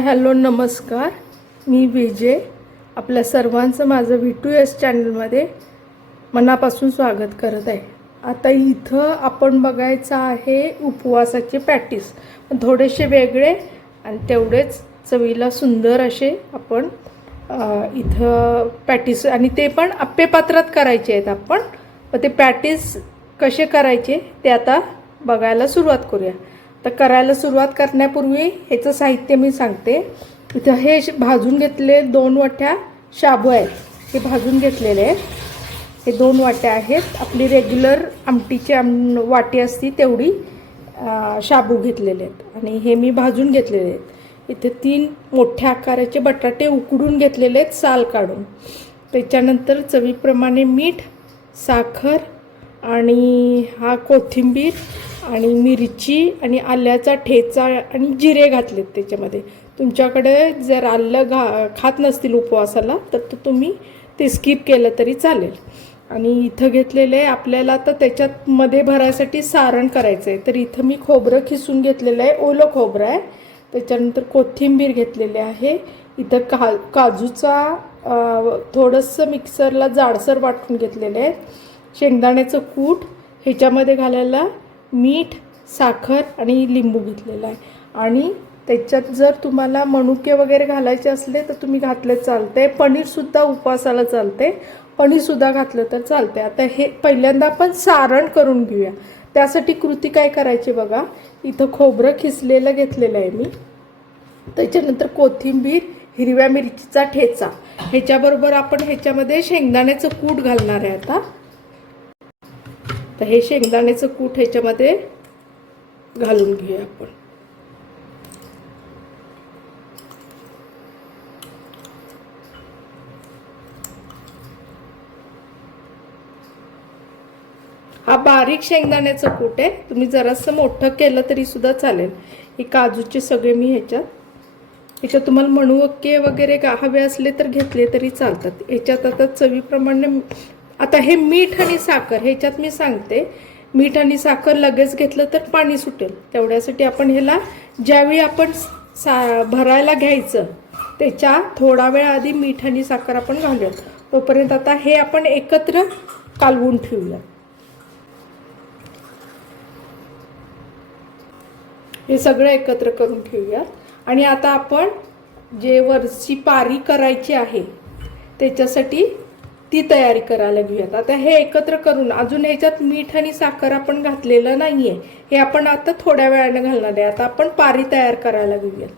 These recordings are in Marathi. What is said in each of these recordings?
हाय हॅलो नमस्कार, मी विजय. आपल्या सर्वांचं माझं V2S चॅनलमध्ये मनापासून स्वागत करत आहे. आता इथं आपण बघायचं आहे उपवासाचे पॅटीस, पण थोडेसे वेगळे आणि तेवढेच चवीला सुंदर असे आपण इथं पॅटीस, आणि ते पण आप्पे पात्रात करायचे आहेत आपण. पण ते पॅटीस कसे करायचे ते आता बघायला सुरुवात करूया. तर करायला सुरुवात करण्यापूर्वी ह्याचं साहित्य मी सांगते. इथं हे भाजून घेतले 2 वाट्या शाबू आहेत, हे भाजून घेतलेले आहेत. हे 2 वाट्या आहेत. आपली रेग्युलर आमटीची वाटी असती तेवढी शाबू घेतलेले आहेत आणि हे मी भाजून घेतलेले आहेत. इथे 3 मोठ्या आकाराचे बटाटे उकडून घेतलेले आहेत साल काढून. त्याच्यानंतर चवीप्रमाणे मीठ, साखर आणि हा कोथिंबीर आणि मिरची आणि आल्याचा ठेचा आणि जिरे घातलेत त्याच्यामध्ये. तुमच्याकडे जर आलं खात नसतील उपवासाला तर तुम्ही ते स्किप केलं तरी चालेल. आणि इथं घेतलेलं आहे आपल्याला आता त्याच्यात मध्ये भरायसाठी सारण करायचं आहे. तर इथं मी खोबरं खिसून घेतलेलं आहे, ओलं खोबरं आहे. त्याच्यानंतर कोथिंबीर घेतलेले आहे. इथं काजूचा थोडंसं मिक्सरला जाडसर वाटून घेतलेलं आहे. शेंगदाण्याचं कूट, ह्याच्यामध्ये घालायला मीठ, साखर आणि लिंबू घेतलेला आहे. आणि त्याच्यात जर तुम्हाला मनुके वगैरे घालायचे असले तर तुम्ही घातले चालते. पनीरसुद्धा उपवासाला चालते, पनीरसुद्धा घातलं तर चालते. आता हे पहिल्यांदा आपण सारण करून घेऊया. त्यासाठी कृती काय करायची बघा. इथं खोबरं खिसलेलं घेतलेलं आहे मी. त्याच्यानंतर कोथिंबीर, हिरव्या मिरचीचा ठेचा, ह्याच्याबरोबर आपण ह्याच्यामध्ये शेंगदाण्याचं कूट घालणार आहे आता. तर हे शेंगदाण्याचं कूट ह्याच्यामध्ये घालून घेऊया आपण. हा बारीक शेंगदाण्याचं कूट आहे. तुम्ही जरासं मोठं केलं तरी सुद्धा चालेल. हे काजूचे सगळे मी ह्याच्यात तुम्हाला मनुके वगैरे हवे असले तर घेतले तरी चालतात. ह्याच्यात आता चवीप्रमाणे आता हे मीठ आणि साखर ह्याच्यात मी सांगते. मीठ आणि साखर लगेच घेतलं तर पाणी सुटेल. तेवढ्यासाठी आपण ह्याला ज्यावेळी आपण भरायला घ्यायचं त्याच्या थोडा वेळ आधी मीठ आणि साखर आपण घालूया. तोपर्यंत आता हे आपण एकत्र कालवून ठेवूया. हे सगळं एकत्र करून ठेवूया. आणि आता आपण जे वरची पारी करायची आहे त्याच्यासाठी ती तयारी करायला घेऊयात. आता हे एकत्र करून अजून ह्याच्यात मीठ आणि साखर आपण घातलेलं नाही आहे, हे आपण आता थोड्या वेळाने घालणार आहे. आता आपण पारी तयार करायला घेऊयात.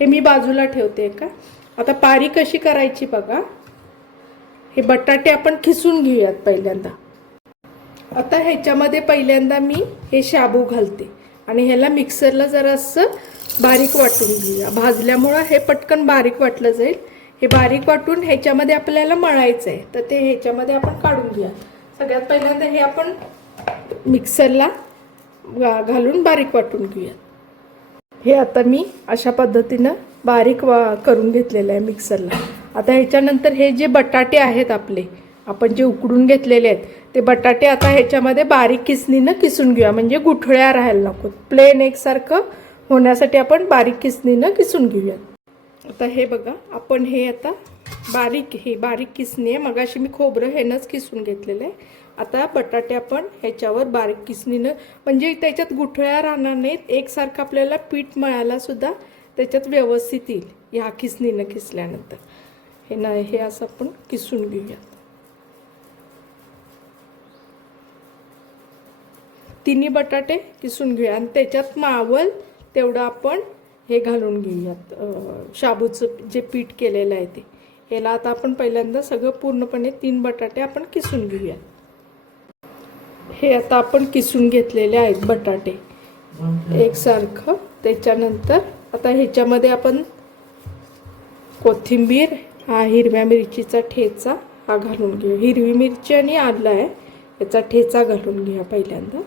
हे मी बाजूला ठेवते का. आता पारी कशी करायची बघा. हे बटाटे आपण खिसून घेऊयात पहिल्यांदा. आता ह्याच्यामध्ये पहिल्यांदा मी हे शाबू घालते आणि ह्याला मिक्सरला जरासं बारीक वाटून घेऊया. भाजल्यामुळं हे पटकन बारीक वाटलं जाईल. हे बारीक वाटून ह्याच्यामध्ये आपल्याला मळायचं आहे. तर ते ह्याच्यामध्ये आपण काढून घेऊया. सगळ्यात पहिल्यांदा हे आपण मिक्सरला घालून बारीक वाटून घेऊया. हे आता मी अशा पद्धतीनं बारीक करून घेतलेलं आहे मिक्सरला. आता ह्याच्यानंतर हे जे बटाटे आहेत आपले, आपण जे उकडून घेतलेले आहेत ते बटाटे आता ह्याच्यामध्ये बारीक किसणीनं किसून घेऊया. म्हणजे गुठळ्या राहायला नको, प्लेन एकसारखं होण्यासाठी आपण बारीक किसणीनं किसून घेऊया. आता हे बघा, आपण हे आता बारीक किसणी आहे. मगाशी मी खोबरं ह्यानंच किसून घेतलेलं आहे. आता बटाटे आपण ह्याच्यावर बारीक किसणीनं, म्हणजे त्याच्यात गुठळ्या राहणार नाहीत, एकसारखं आपल्याला पीठ मळायला सुद्धा त्याच्यात व्यवस्थित येईल ह्या किसणीनं किसल्यानंतर. हे असं आपण किसून घेऊया. 3 बटाटे किसून घेऊया आणि त्याच्यात मावल तेवढं आपण हे घालून घेऊयात शाबूचं जे पीठ केलेलं आहे ते. याला आता आपण पहिल्यांदा सगळं पूर्णपणे 3 बटाटे आपण किसून घेऊया. हे आता आपण किसून घेतलेले आहेत बटाटे एकसारखं. त्याच्यानंतर आता ह्याच्यामध्ये आपण कोथिंबीर, हा हिरव्या मिरचीचा ठेचा हा घालून घेऊ. हिरवी मिरची आणि आलं आहे याचा ठेचा घालून घेऊया पहिल्यांदा.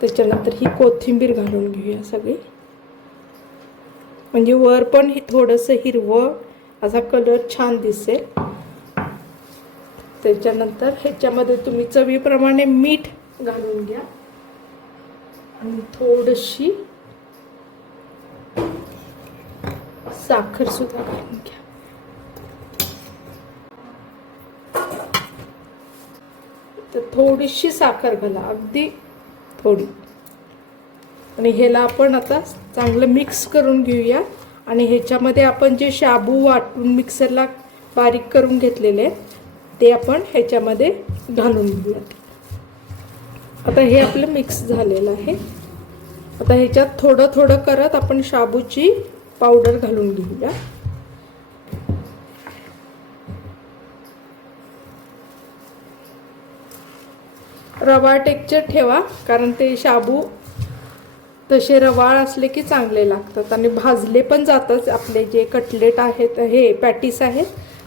त्याच्यानंतर ही कोथिंबीर घालून घेऊया सगळी. म्हणजे वर पण थोडंसं हिरवं असा कलर छान दिसेल. त्याच्यानंतर ह्याच्यामध्ये तुम्ही चवीप्रमाणे मीठ घालून घ्या आणि थोडीशी साखर सुद्धा घालून घ्या. तर थोडीशी साखर घाला, अगदी थोडी. आणि ह्याला आपण आता चांगलं मिक्स करून घेऊया. आणि ह्याच्यामध्ये आपण जे शाबू वाटून मिक्सरला बारीक करून घेतलेले ते आपण ह्याच्यामध्ये घालून घेऊया. आता हे आपलं मिक्स झालेलं आहे. आता ह्याच्यात थोडं थोडं करत आपण शाबूची पावडर घालून घेऊया. रवा टेक्चर ठेवा, कारण ते शाबू तसे रवाळ असले की चांगले लागतात आणि भाजले पण जातात. आपले जे कटलेट आहेत, हे पॅटीस आहेत,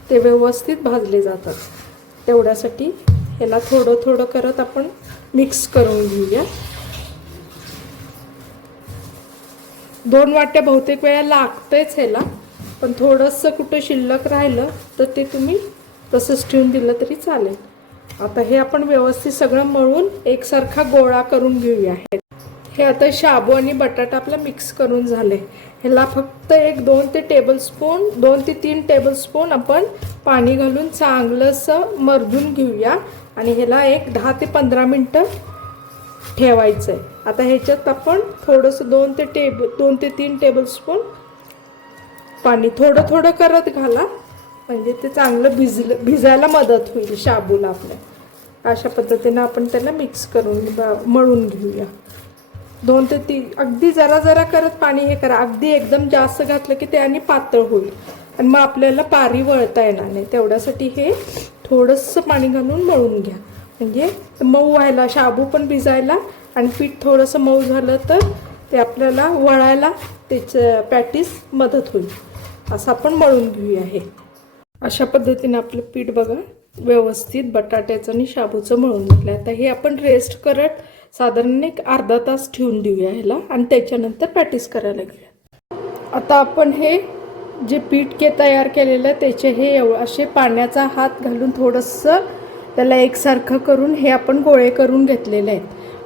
ते व्यवस्थित भाजले जातात. तेवढ्यासाठी ह्याला थोडं थोडं करत आपण मिक्स करून घेऊया. 2 वाट्या बहुतेक वेळा लागतंच ह्याला, पण थोडंसं कुठं शिल्लक राहिलं तर ते तुम्ही तसंच ठेवून दिलं तरी चालेल. आता हे आपण व्यवस्थित सगळं मळून एकसारखा गोळा करून घेऊया. हे आता शाबू आणि बटाटा आपला मिक्स करून झाले. ह्याला फक्त 2 ते 3 टेबलस्पून आपण पाणी घालून चांगलंसं मर्जून घेऊया. आणि ह्याला 10 ते 15 मिनटं ठेवायचं आहे. आता ह्याच्यात आपण थोडंसं 2 ते 3 टेबलस्पून पाणी थोडं थोडं करत घाला, म्हणजे ते चांगलं भिजायला मदत होईल शाबूला आपल्या. अशा पद्धतीनं आपण त्याला मिक्स करून मळून घेऊया. 2 ते 3 अगदी जरा जरा करत पाणी हे करा. अगदी एकदम जास्त घातलं की ते आणि पातळ होईल आणि मग आपल्याला पारी वळता येणार नाही. तेवढ्यासाठी हे थोडंसं पाणी घालून मळून घ्या, म्हणजे मऊ व्हायला, शाबू पण भिजायला आणि पीठ थोडंसं मऊ झालं तर ते आपल्याला वळायला त्याचं पॅटीस मदत होईल. असं आपण मळून घेऊया. हे अशा पद्धतीने आपलं पीठ बघा व्यवस्थित बटाट्याचं आणि शाबूचं मळून घेतलं. आता हे आपण रेस्ट करत साधारण एक अर्धा तास ठेवून देऊया ह्याला आणि त्याच्यानंतर पॅटीस करायला घेऊया. आता आपण हे जे पीठ तयार केलेलं त्याचे हे असे पाण्याचा हात घालून थोडंसं त्याला एकसारखं करून हे आपण गोळे करून घेतलेले आहेत.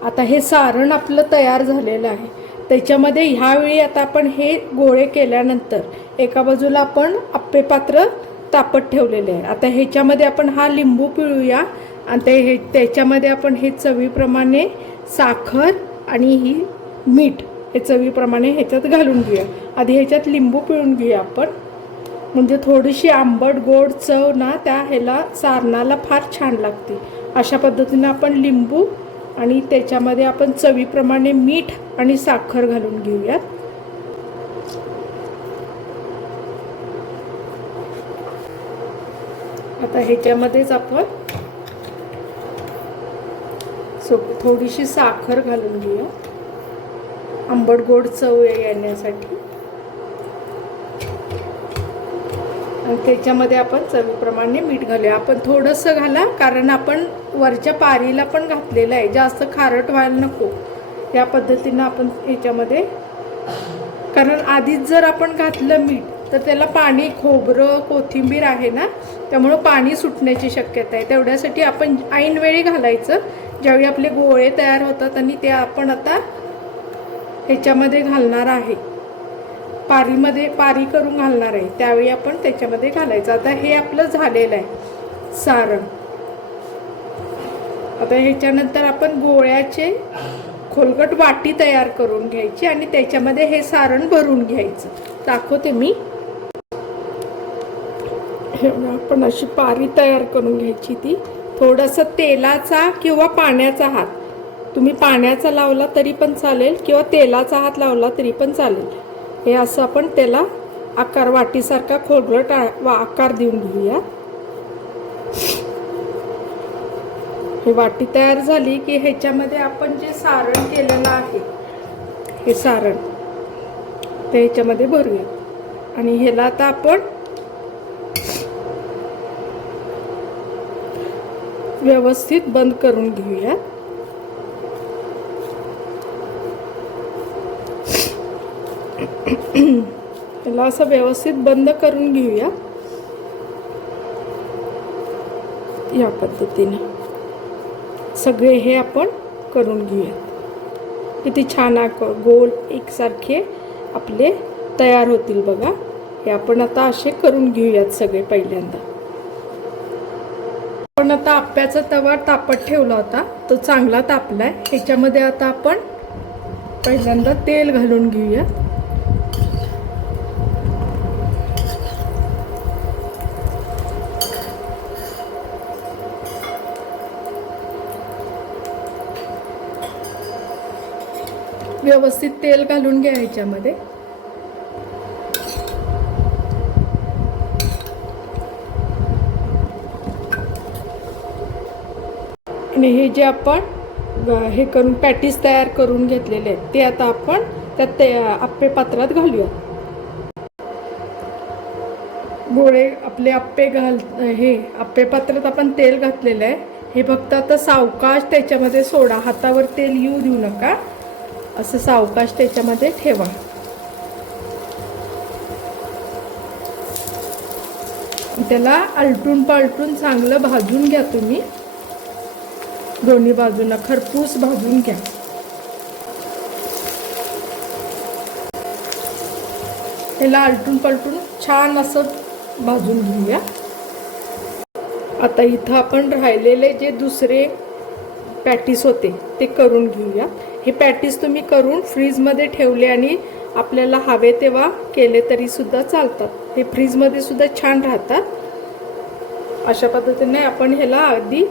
आता हे सारण आपलं तयार झालेलं आहे. त्याच्यामध्ये ह्यावेळी आता आपण हे गोळे केल्यानंतर एका बाजूला आपण आप्पे पात्र तापत ठेवलेले आहे. आता ह्याच्यामध्ये आपण हा लिंबू पिळूया आणि त्याच्यामध्ये आपण हे चवीप्रमाणे साखर आणि ही मीठ हे चवीप्रमाणे ह्याच्यात घालून घेऊया. आधी ह्याच्यात लिंबू पिळून घेऊया आपण, म्हणजे थोडीशी आंबट गोड चव ना त्या ह्याला सारणाला फार छान लागते. अशा पद्धतीनं आपण लिंबू आणि त्याच्यामध्ये आपण चवीप्रमाणे मीठ आणि साखर घालून घेऊयात. आता ह्याच्यामध्येच आपण थोडीशी साखर घालून घेऊया आंबट गोड चव येण्यासाठी. आणि त्याच्यामध्ये आपण चवीप्रमाणे मीठ घालूया. आपण थोडंसं घाला, कारण आपण वरच्या पारीला पण घातलेलं आहे, जास्त खारट व्हायला नको. या पद्धतीनं आपण ह्याच्यामध्ये, कारण आधीच जर आपण घातलं मीठ तर त्याला पाणी, खोबरं, कोथिंबीर आहे ना, त्यामुळं पाणी सुटण्याची शक्यता आहे. तेवढ्यासाठी आपण ऐनवेळी घालायचं, ज्यावेळी आपले गोळे तयार होतात. आणि ते आपण आता ह्याच्यामध्ये घालणार आहे, पारी करून घालणार आहे, त्यावेळी आपण त्याच्यामध्ये घालायचं. आता हे आपलं झालेलं आहे सारण. आता ह्याच्यानंतर आपण गोळ्याचे खोलगट वाटी तयार करून घ्यायची आणि त्याच्यामध्ये हे सारण भरून घ्यायचं. दाखवते मी. आपण अशी पारी तयार करून घ्यायची. ती थोडंसं तेलाचा किंवा पाण्याचा हात, तुम्ही पाण्याचा लावला तरी पण चालेल किंवा तेलाचा हात लावला तरी पण चालेल. हे असं आपण त्याला आकार वाटीसारखा खोलगट आकार देऊन घेऊया. ही वाटी तयार झाली की ह्याच्यामध्ये आपण जे सारण केलेलं आहे हे सारण ते ह्याच्यामध्ये भरूया. आणि ह्याला आता आपण व्यवस्थित बंद करून घेऊया. त्याला असं व्यवस्थित बंद करून घेऊया. या पद्धतीने सगळे हे आपण करून घेऊया. किती छान गोल एकसारखे आपले तयार होतील बघा. हे आपण आता असे करून घेऊयात सगळे पहिल्यांदा. आपण आता आप्याचा तवा तापत ठेवला होता, तो चांगला तापलाय. ह्याच्यामध्ये आता आपण पहिल्यांदा तेल घालून घेऊया. व्यवस्थित तेल घालून घ्या ह्याच्यामध्ये. आणि हे जे आपण हे करून पॅटीस तयार करून घेतलेले आहेत ते आता आपण त्यात आप्पे पात्रात घालूया. गोळे आपले आप्पे हे आप्पे पात्रात आपण तेल घातलेलं आहे. हे फक्त आता सावकाश त्याच्यामध्ये सोडा, हातावर तेल येऊ देऊ नका, असं सावकाश त्याच्यामध्ये ठेवा. त्याला आलटून पालटून चांगलं भाजून घ्या तुम्ही. दोन्ही बाजूला खरपूस भाजून घ्या. त्याला आलटून पलटून छान असं भाजून घेऊया. आता इथं आपण राहिलेले जे दुसरे पॅटीस होते ते करून घेऊया. हे पॅटीस तुम्ही करून फ्रीजमध्ये ठेवले आणि आपल्याला हवे तेव्हा केले तरी सुद्धा चालतात. हे फ्रीजमध्ये सुद्धा छान राहतात. अशा पद्धतीने आपण ह्याला आधी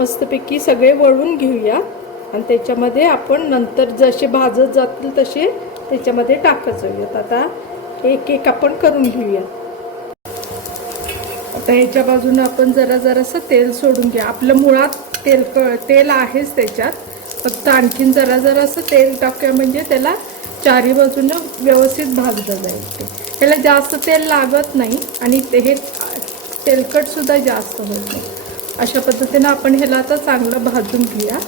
मस्तपैकी सगळे वळून घेऊया आणि त्याच्यामध्ये आपण नंतर जसे भाजत जातील तसे त्याच्यामध्ये टाकत जाऊयात. आता एक एक आपण करून घेऊया. आता ह्याच्या बाजूने आपण जरासं तेल सोडून घ्या. आपलं मुळात तेल आहेच त्याच्यात, फक्त आणखीन जरासं तेल टाकूया म्हणजे त्याला चारी बाजूनं व्यवस्थित भाजलं जाईल. त्याला जास्त तेल लागत नाही आणि हे तेलकटसुद्धा जास्त होत नाही. अशा पद्धतीनं आपण ह्याला आता चांगलं भाजून घेऊया.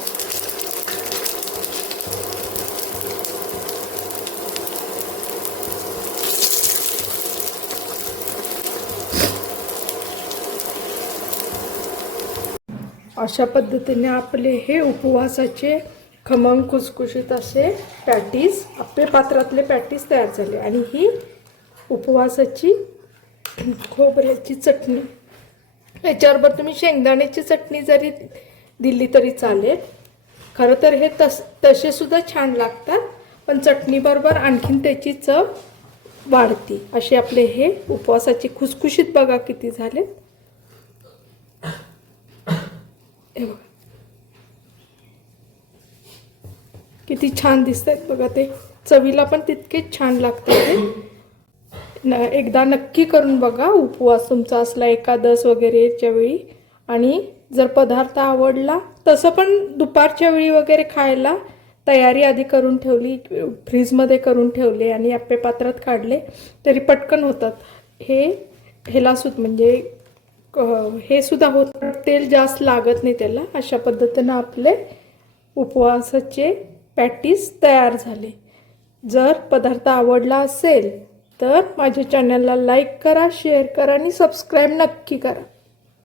अशा पद्धतीने आपले हे उपवासाचे खमंग खुसखुशीत असे पॅटीस, आप्पे पात्रातले पॅटीस तयार झाले. आणि ही उपवासाची खोबऱ्याची चटणी, याच्याबरोबर तुम्ही शेंगदाण्याची चटणी जरी दिली तरी चालेल. खरं तर हे तसे सुद्धा छान लागतात, पण चटणीबरोबर आणखीन त्याची चव वाढती. असे आपले हे उपवासाचे खुसखुशीत बघा किती झाले. हे बघा किती छान दिसत आहेत बघा. ते चवीला पण तितकेच छान लागतात. एकदा नक्की करून बघा उपवास तुमचा असला, एकादश वगैरेच्या वेळी. आणि जर पदार्थ आवडला, तसं पण दुपारच्या वेळी वगैरे खायला तयारी आधी करून ठेवली, फ्रीजमध्ये करून ठेवले आणि आप्पे पात्रात काढले तरी पटकन होतात. ह्याला सुद्धा म्हणजे हे सुद्धा होतं, तेल जास्त लागत नाही त्याला. अशा पद्धतीनं आपले उपवासाचे पॅटीस तयार झाले. जर पदार्थ आवडला असेल तर माझ्या चॅनलला लाईक करा, शेअर करा आणि सबस्क्राईब नक्की करा.